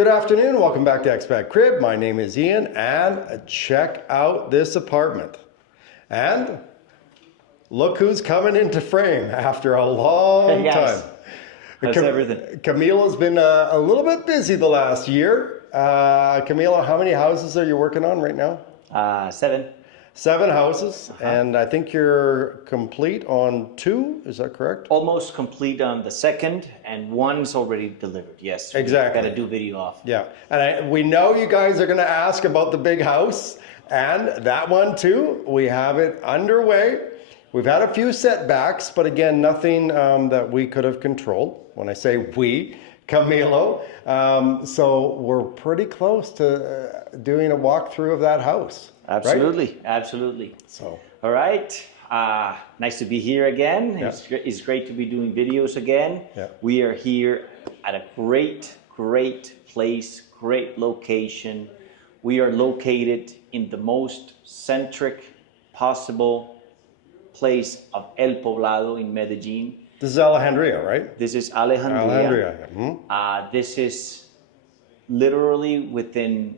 Good afternoon, welcome back to ExpatCrib. My name is Ian, and check out this apartment. And look who's coming into frame after a long time. How's everything? Camila's been a little bit busy the last year. Camila, how many houses are you working on right now? 7. 7 houses, and I think you're complete on 2, is that correct? Almost complete on the 2nd, and 1's already delivered, yes. Exactly. Got to do video off. Yeah, and we know you guys are going to ask about the big house, and that one too. We have it underway. We've had a few setbacks, but again, nothing that we could have controlled. When I say we, Camilo. So we're pretty close to doing a walkthrough of that house. Absolutely, right? Absolutely. So, all right. Nice to be here again. Yeah. It's great to be doing videos again. Yeah. We are here at a great place, great location. We are located in the most centric possible place of El Poblado in Medellin. this is Alejandria, right? This is Alejandria. Alejandria. Mm-hmm. This is literally within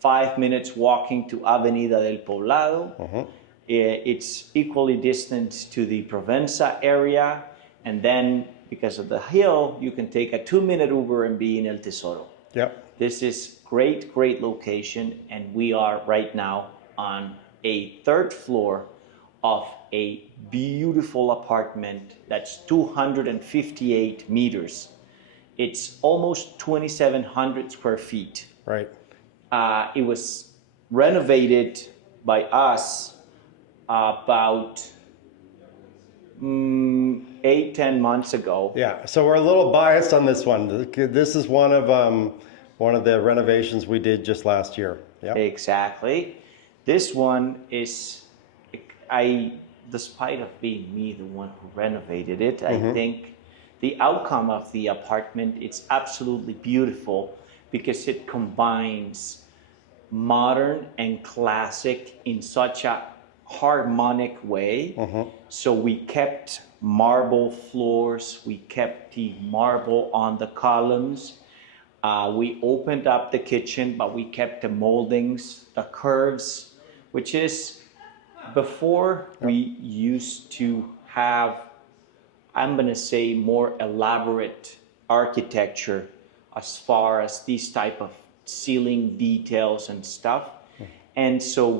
5 minutes walking to Avenida del Poblado. Mm-hmm. It's equally distant to the Provenza area. And then because of the hill, you can take a 2-minute Uber and be in El Tesoro. Yep. This is great location. And we are right now on a 3rd floor of a beautiful apartment that's 258 meters. It's almost 2,700 square feet. Right. It was renovated by us about 8-10 months ago. Yeah, so we're a little biased on this one. This is one of the renovations we did just last year. Yeah. Exactly. This one is, despite of being me the one who renovated it, I think the outcome of the apartment, it's absolutely beautiful because it combines modern and classic in such a harmonic way. So we kept marble floors, we kept the marble on the columns. We opened up the kitchen, but we kept the moldings, the curves, which is before we used to have, I'm gonna say, more elaborate architecture as far as these type of ceiling details and stuff. And so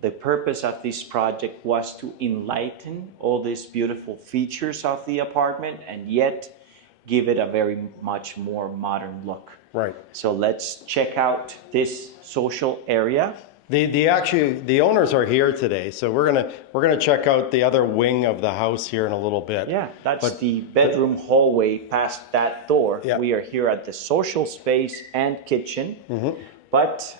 the purpose of this project was to enlighten all these beautiful features of the apartment and yet give it a very much more modern look. Right. So let's check out this social area. The owners are here today, so we're gonna check out the other wing of the house here in a little bit. Yeah, that's the bedroom hallway past that door. Yeah. We are here at the social space and kitchen, but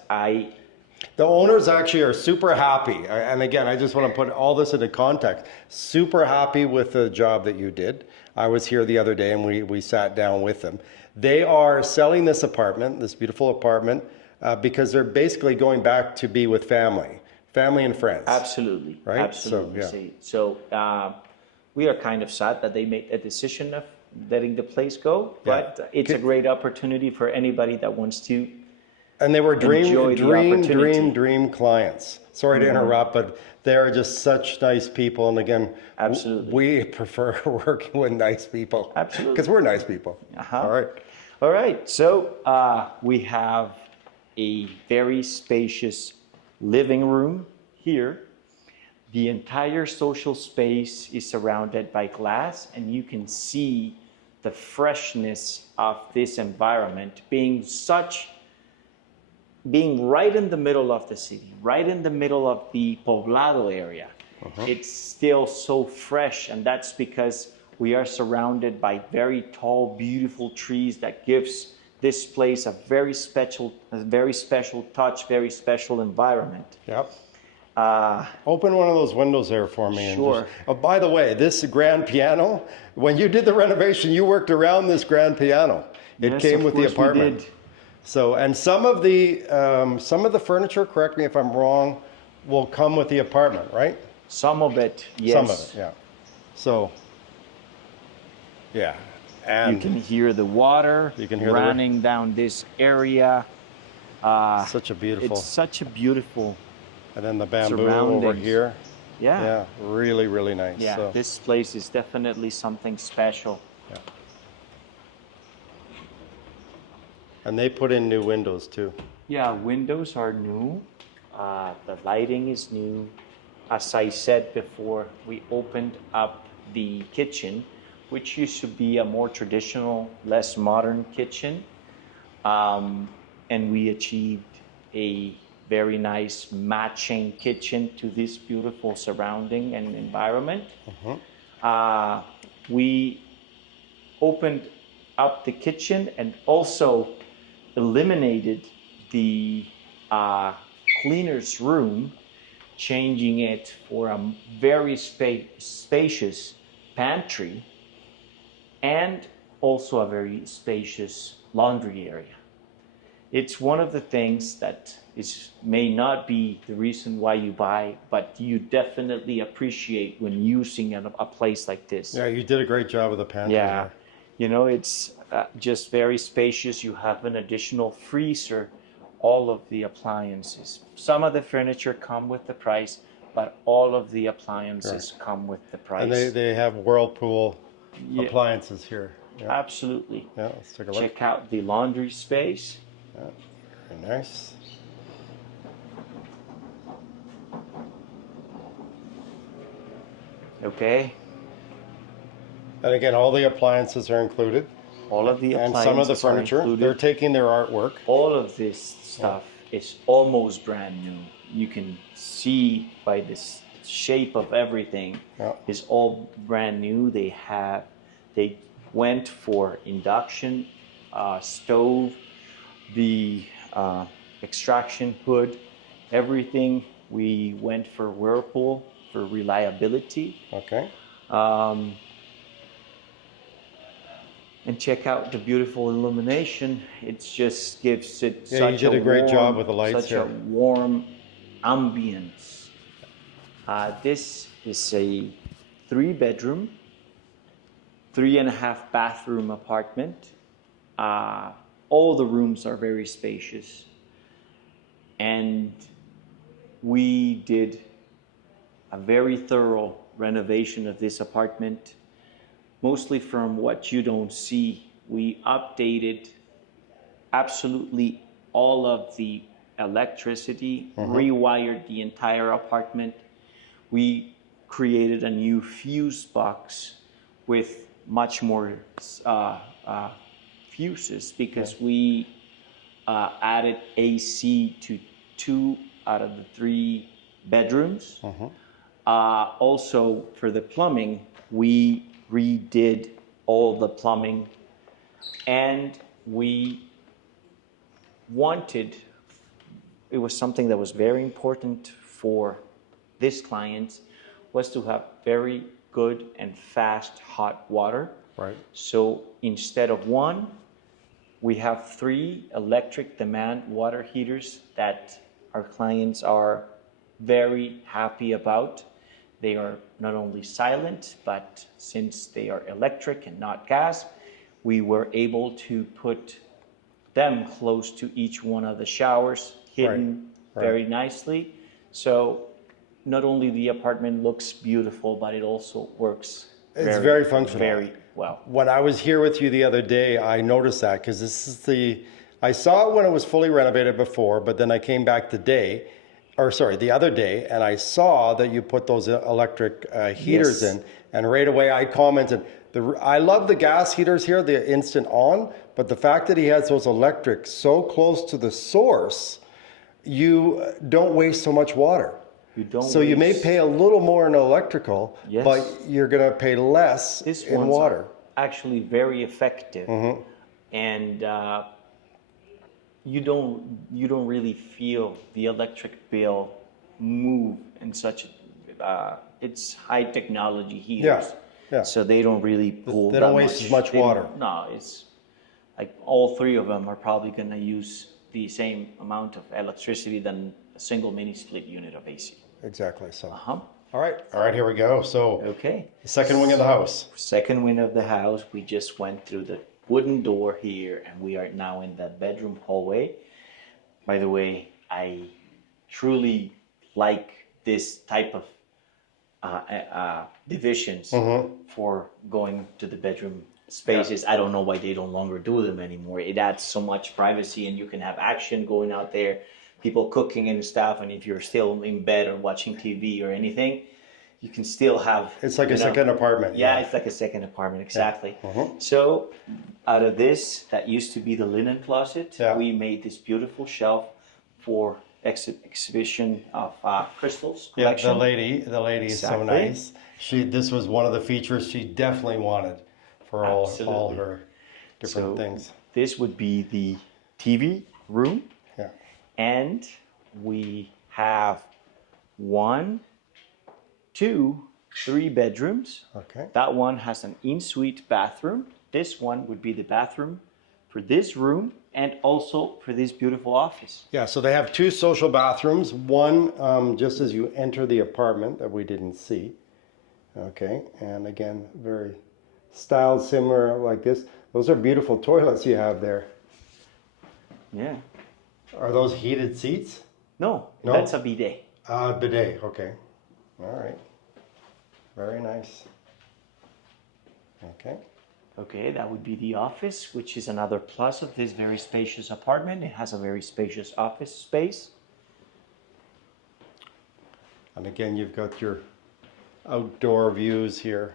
The owners actually are super happy, and again, I just want to put all this into context. Super happy with the job that you did. I was here the other day, and we sat down with them. They are selling this apartment, this beautiful apartment, because they're basically going back to be with family and friends. Absolutely, right? Absolutely. So we are kind of sad that they made a decision of letting the place go, but it's a great opportunity for anybody that wants to. And they were dream clients. Sorry to interrupt, but they're just such nice people. And again, absolutely, we prefer working with nice people. Absolutely, because we're nice people. All right. So we have a very spacious living room here. The entire social space is surrounded by glass, and you can see the freshness of this environment being right in the middle of the city, right in the middle of the Poblado area. It's still so fresh, and that's because we are surrounded by very tall, beautiful trees that gives this place a very special touch, very special environment. Yep. Open one of those windows there for me. Sure. And by the way, this grand piano, when you did the renovation, you worked around this grand piano. It came with the apartment. So, and some of the furniture, correct me if I'm wrong, will come with the apartment, right? Some of it, yes. Some of it, yeah. So, yeah. And you can hear the water You can hear running down this area. such a beautiful. It's such a beautiful, And then the bamboo over surroundings. here. yeah. Yeah, really, really nice. Yeah, So, this place is definitely something special. and they put in new windows too. Yeah, windows are new. The lighting is new. As I said before, we opened up the kitchen, which used to be a more traditional, less modern kitchen. And we achieved a very nice matching kitchen to this beautiful surrounding and environment. We opened up the kitchen and also eliminated the cleaner's room, changing it for a very spacious pantry and also a very spacious laundry area. It's one of the things that may not be the reason why you buy, but you definitely appreciate when using a place like this. Yeah, you did a great job with the pantry. Yeah, there. you know, it's just very spacious. You have an additional freezer, all of the appliances. Some of the furniture come with the price, but all of the appliances come with the price. And they have Whirlpool appliances here. Yeah. Absolutely. Yeah, let's take a look. Check out the laundry space. Very nice. Okay, And again, all the appliances are included. all of the And appliances some of the are furniture, included. they're taking their artwork. All of this stuff is almost brand new. You can see by this shape of everything Yeah. is all brand new. They went for induction stove, the extraction hood, everything. We went for Whirlpool for reliability. Okay. And check out the beautiful illumination. It just gives it Yeah, such you did a great warm, job with the lights such here. a warm ambience. This is a 3-bedroom, 3.5 bathroom apartment. All the rooms are very spacious. And we did a very thorough renovation of this apartment. Mostly from what you don't see. We updated absolutely all of the electricity, rewired the entire apartment. We created a new fuse box with much more fuses because we added AC to 2 out of the 3 bedrooms. Also, for the plumbing, we redid all the plumbing, and we wanted, it was something that was very important for this client, was to have very good and fast hot water. Right. So instead of 1, we have 3 electric demand water heaters that our clients are very happy about. They are not only silent, but since they are electric and not gas, we were able to put them close to each one of the showers, hidden very nicely. So not only the apartment looks beautiful, but it also works very functional. Very well. When I was here with you the other day, I noticed that because I saw it when it was fully renovated before, but then I came back the other day, and I saw that you put those electric heaters in, and right away I commented, I love the gas heaters here, the instant on, but the fact that he has those electric so close to the source, you don't waste so much water. You may pay a little more in electrical, but you're going to pay less in water. Actually very effective, and you don't really feel the electric bill move in such it's high technology heaters. Yeah. So they don't really pull They don't waste as much water. No, it's like all 3 of them are probably going to use the same amount of electricity than a single mini split unit of AC. Exactly. So All right, here we go. So Okay. the second wing of the house. Second wing of the house, we just went through the wooden door here, and we are now in the bedroom hallway. By the way, I truly like this type of divisions for going to the bedroom spaces. I don't know why they don't longer do them anymore. It adds so much privacy, and you can have action going out there, people cooking and stuff. And if you're still in bed or watching TV or anything, you can still have. It's like a second apartment. Yeah, it's like a second apartment, exactly. So out of this, that used to be the linen closet, we made this beautiful shelf for exhibition of crystals collection. Yeah, the lady is so nice. This was one of the features she definitely wanted for all her different things. This would be the TV room. Yeah. And we have 1, 2, 3 bedrooms. Okay. That one has an in-suite bathroom. This one would be the bathroom for this room and also for this beautiful office. Yeah, so they have 2 social bathrooms. One just as you enter the apartment that we didn't see. Okay, and again, very styled similar like this. Those are beautiful toilets you have there. Yeah. Are those heated seats? No, that's a bidet. Bidet, okay. All right. Very nice. Okay. Okay, that would be the office, which is another plus of this very spacious apartment. It has a very spacious office space. And again, you've got your outdoor views here.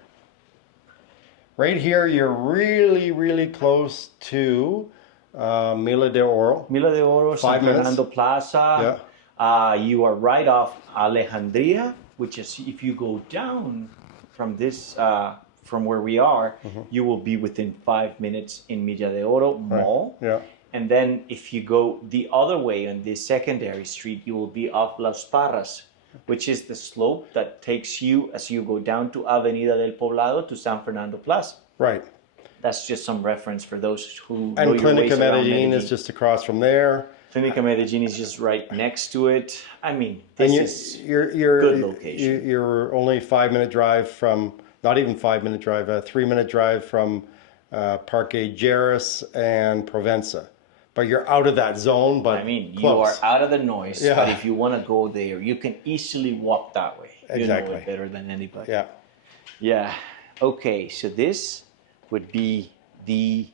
Right here, you're really, really close to Milla de Oro. Milla de Oro, San Fernando Plaza. Yeah. You are right off Alejandria, which is, if you go down from this, from where we are, you will be within 5 minutes in Milla de Oro Mall. Yeah. And then if you go the other way on this secondary street, you will be off Las Parras, which is the slope that takes you as you go down to Avenida del Poblado to San Fernando Plaza. Right. That's just some reference for those who and know your ways around Medellin is just across from there. Clinica Medellin is just right next to it. I mean, this is you're good location. You're only 5-minute drive from, not even 5-minute drive, a 3-minute drive from Parque Geras and Provenza. But you're out of that zone, but I mean, close. you are out of the noise, Yeah. but if you want to go there, you can easily walk that way. Exactly. You know it better than anybody. Yeah. Yeah. Okay, so this would be the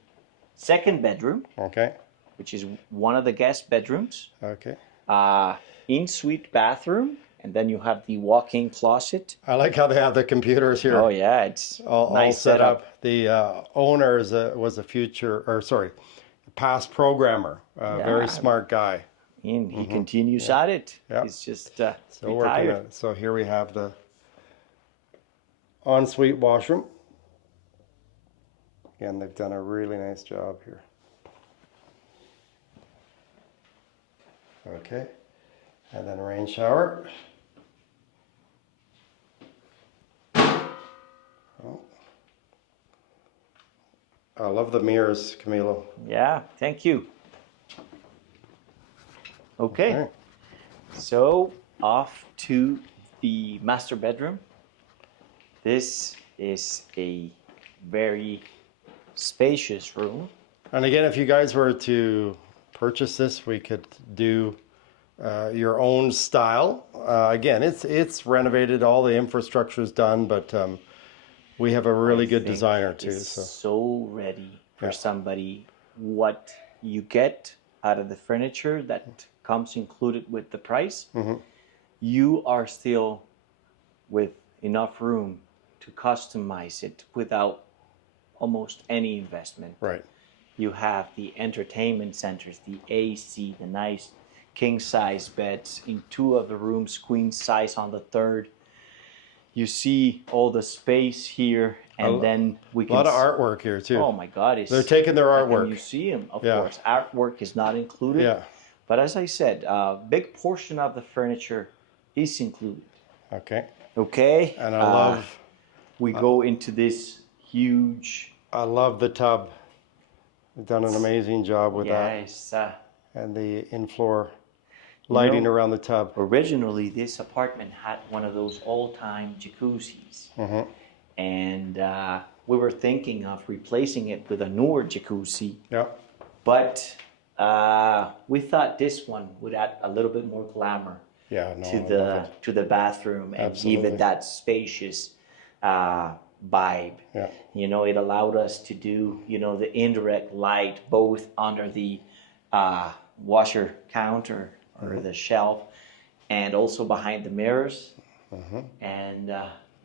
second bedroom, Okay. which is one of the guest bedrooms. Okay. In-suite bathroom, and then you have the walk-in closet. I like how they have the computers here. Oh yeah, it's all nice set up. The owner was a past programmer, very smart guy. And he continues at it. Yeah. He's just So retired. So here we have the ensuite washroom. Again, they've done a really nice job here. Okay, and then rain shower. Oh. I love the mirrors, Camilo. Yeah, thank you. Okay. Okay. So off to the master bedroom. This is a very spacious room. And again, if you guys were to purchase this, we could do your own style. Again, it's renovated, all the infrastructure is done, but we have a really good designer too. It's so ready for somebody. What you get out of the furniture that comes included with the price, you are still with enough room to customize it without almost any investment. Right. You have the entertainment centers, the AC, the nice king size beds in 2 of the rooms, queen size on the 3rd. You see all the space here, and then we can. A lot of artwork here too. Oh my God! They're taking their like a artwork. museum, of course. Artwork is not included. Yeah. But as I said, a big portion of the furniture is included. Okay. Okay. And I love. We go into this huge. I love the tub. They've done an amazing job with that. Yes. And the in-floor. lighting around the tub. Originally, this apartment had one of those all-time jacuzzis. And we were thinking of replacing it with a newer jacuzzi. Yeah. But we thought this one would add a little bit more glamour Yeah, no, to the bathroom and give it that spacious vibe. Yeah. You know, it allowed us to do, you know, the indirect light both under the washer counter or the shelf and also behind the mirrors. And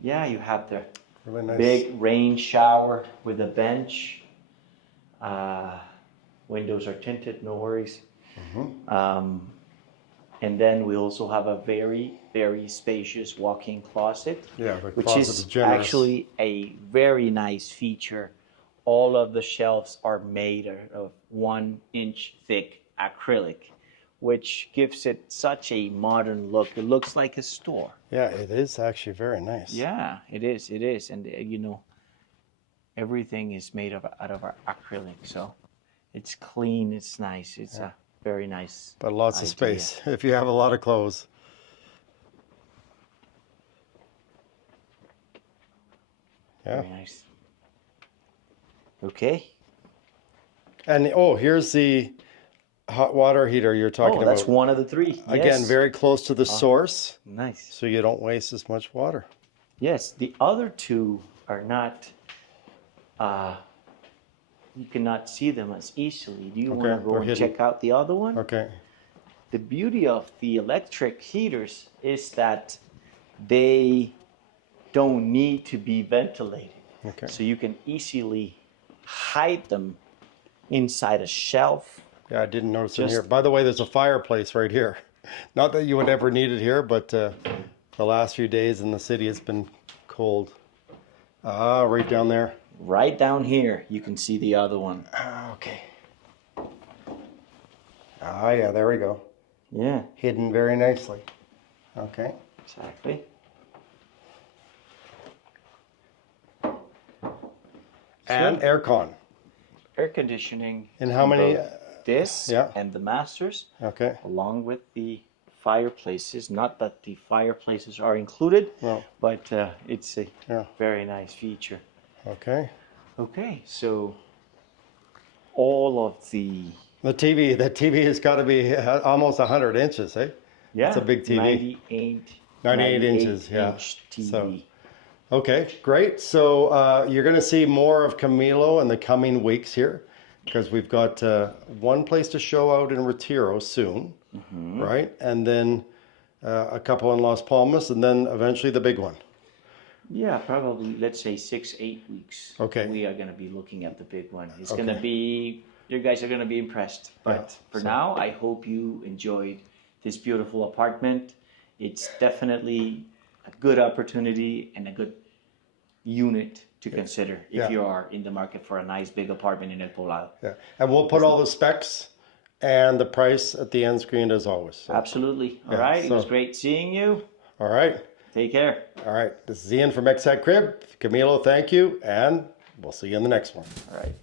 yeah, you have the really nice big rain shower with a bench. Windows are tinted, no worries. And then we also have a very, very spacious walk-in closet, Yeah, the which closet is is generous. actually a very nice feature. All of the shelves are made of 1-inch thick acrylic, which gives it such a modern look. It looks like a store. Yeah, it is actually very nice. Yeah, it is. It is. And, you know, everything is made out of acrylic. So it's clean. It's nice. It's a very nice But lots of idea. space if you have a lot of clothes. Yeah. Very nice. Okay. And here's the hot water heater you're talking Oh, that's about. one of the three. Again, Yes. very close to the source, Nice. so you don't waste as much water. Yes, the other two are not, you cannot see them as easily. Do you Okay, want to go they're and hidden. check out the other one? Okay. The beauty of the electric heaters is that they don't need to be ventilated. Okay. So you can easily hide them inside a shelf. Yeah, I didn't notice in Just- here. By the way, there's a fireplace right here. Not that you would ever need it here, but the last few days in the city it's been cold. Ah, right down there. Right down here, you can see the other one. Ah, okay. Ah, yeah, there we go. Yeah, Hidden very nicely. Okay. exactly. And aircon. Air conditioning. And how many? This Yeah. and the masters, Okay. along with the fireplaces. Not that the fireplaces are included, No. but it's a Yeah. very nice feature. Okay. Okay, so all of the The TV has got to be almost 100 inches, eh? yeah, It's a big TV. 98 inches, yeah. inch TV. So- Okay, great. So you're going to see more of Camilo in the coming weeks here because we've got one place to show out in Retiro soon, right? And then a couple in Las Palmas, and then eventually the big one. Yeah, probably let's say 6-8 weeks. Okay. We are going to be looking at the big one. It's Okay. going to be, you guys are going to be impressed. But Yeah, for so- now, I hope you enjoyed this beautiful apartment. It's definitely a good opportunity and a good unit to consider if Yeah. you are in the market for a nice big apartment in El Poblado. Yeah, and we'll put all the specs and the price at the end screen as always. So- Absolutely. All Yeah, right. It was so- great seeing you. all right, Take care. all right. This is Ian from ExpatCrib. Camilo, thank you, and we'll see you in the next one. All right.